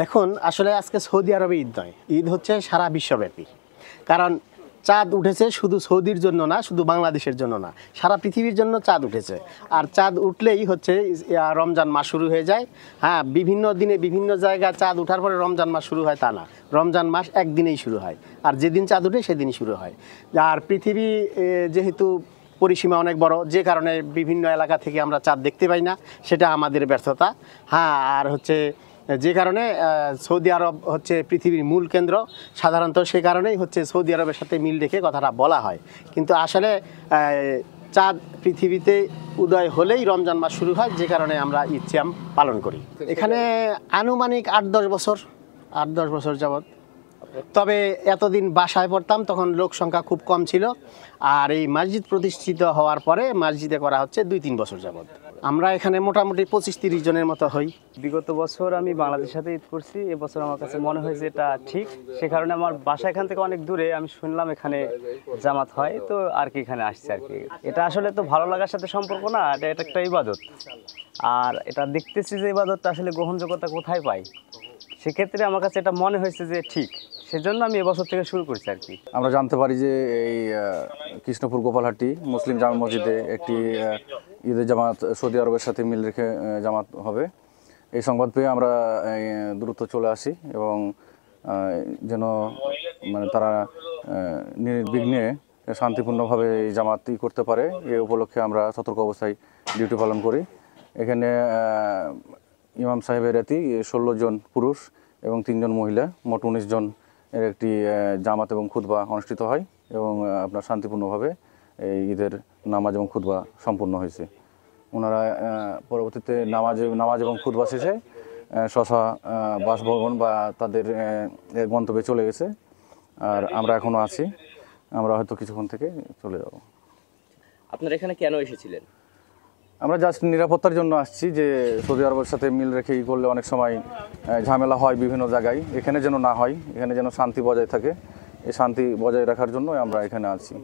দেখুন আসলে আজকে সৌদি আরবে ঈদ নয়, ঈদ হচ্ছে সারা বিশ্বব্যাপী। কারণ চাঁদ উঠেছে শুধু সৌদির জন্য না, শুধু বাংলাদেশের জন্য না, সারা পৃথিবীর জন্য চাঁদ উঠেছে। আর চাঁদ উঠলেই হচ্ছে রমজান মাস শুরু হয়ে যায়। হ্যাঁ, বিভিন্ন দিনে বিভিন্ন জায়গায় চাঁদ ওঠার পরে রমজান মাস শুরু হয় তা না, রমজান মাস একদিনেই শুরু হয়। আর যেদিন চাঁদ উঠে সেদিনই শুরু হয়। আর পৃথিবী যেহেতু পরিসীমা অনেক বড়, যে কারণে বিভিন্ন এলাকা থেকে আমরা চাঁদ দেখতে পাই না, সেটা আমাদের ব্যর্থতা। হ্যাঁ, আর হচ্ছে যে কারণে সৌদি আরব হচ্ছে পৃথিবীর মূল কেন্দ্র, সাধারণত সে কারণেই হচ্ছে সৌদি আরবের সাথে মিল রেখে কথাটা বলা হয়। কিন্তু আসলে চাঁদ পৃথিবীতে উদয় হলেই রমজান মাস শুরু হয়, যে কারণে আমরা ঈদ সিয়াম পালন করি। এখানে আনুমানিক 8-10 বছর যাবৎ। তবে এতদিন বাসায় পড়তাম, তখন লোক সংখ্যা খুব কম ছিল। আর এই মসজিদ প্রতিষ্ঠিত হওয়ার পরে মসজিদে করা হচ্ছে 2-3 বছর যাবৎ। আমরা এখানে মোটামুটি 25-30 জনের মতো হই। বিগত বছর আমি বাংলাদেশের সাথে ঈদ করছি, এবছর আমার কাছে মনে হয়েছে এটা ঠিক। সে কারণে আমার বাসা এখান থেকে অনেক দূরে, আমি শুনলাম এখানে জামাত হয়, তো আর কি এখানে আসছে আর কি। এটা আসলে তো ভালো লাগার সাথে সম্পর্ক না, এটা একটা ইবাদত। আর এটা দেখতেছি যে ইবাদতটা আসলে গ্রহণযোগ্যতা কোথায় পাই, সেক্ষেত্রে আমার কাছে এটা মনে হয়েছে যে ঠিক, সেজন্য আমি এবছর থেকে শুরু করছি আর কি। আমরা জানতে পারি যে এই কৃষ্ণপুর গোপালহাটি মুসলিম জামে মসজিদে একটি ঈদের জামাত সৌদি আরবের সাথে মিল রেখে জামাত হবে। এই সংবাদ পেয়ে আমরা দ্রুত চলে আসি এবং যেন মানে তারা নির্বিঘ্নে শান্তিপূর্ণভাবে এই জামাতই করতে পারে, এই উপলক্ষে আমরা সতর্ক অবস্থায় ডিউটি পালন করি। এখানে ইমাম সাহেবের এতি 16 জন পুরুষ এবং 3 জন মহিলা, মোট 19 জন এর একটি জামাত এবং খুতবা অনুষ্ঠিত হয় এবং আপনার শান্তিপূর্ণভাবে এই ঈদের নামাজ এবং খুতবা সম্পূর্ণ হয়েছে। ওনারা পরবর্তীতে নামাজ এবং খুতবা শেষে স্ব-স্ব বাসভবন বা তাদের গন্তব্যে চলে গেছে। আর আমরা এখনও আছি, আমরা হয়তো কিছুক্ষণ থেকে চলে যাব। আপনারা এখানে কেন এসেছিলেন? আমরা জাস্ট নিরাপত্তার জন্য আসছি, যে সৌদি আরবের সাথে মিল রেখে ই করলে অনেক সময় ঝামেলা হয় বিভিন্ন জায়গায়, এখানে যেন না হয়, এখানে যেন শান্তি বজায় থাকে। এই শান্তি বজায় রাখার জন্য আমরা এখানে আছি।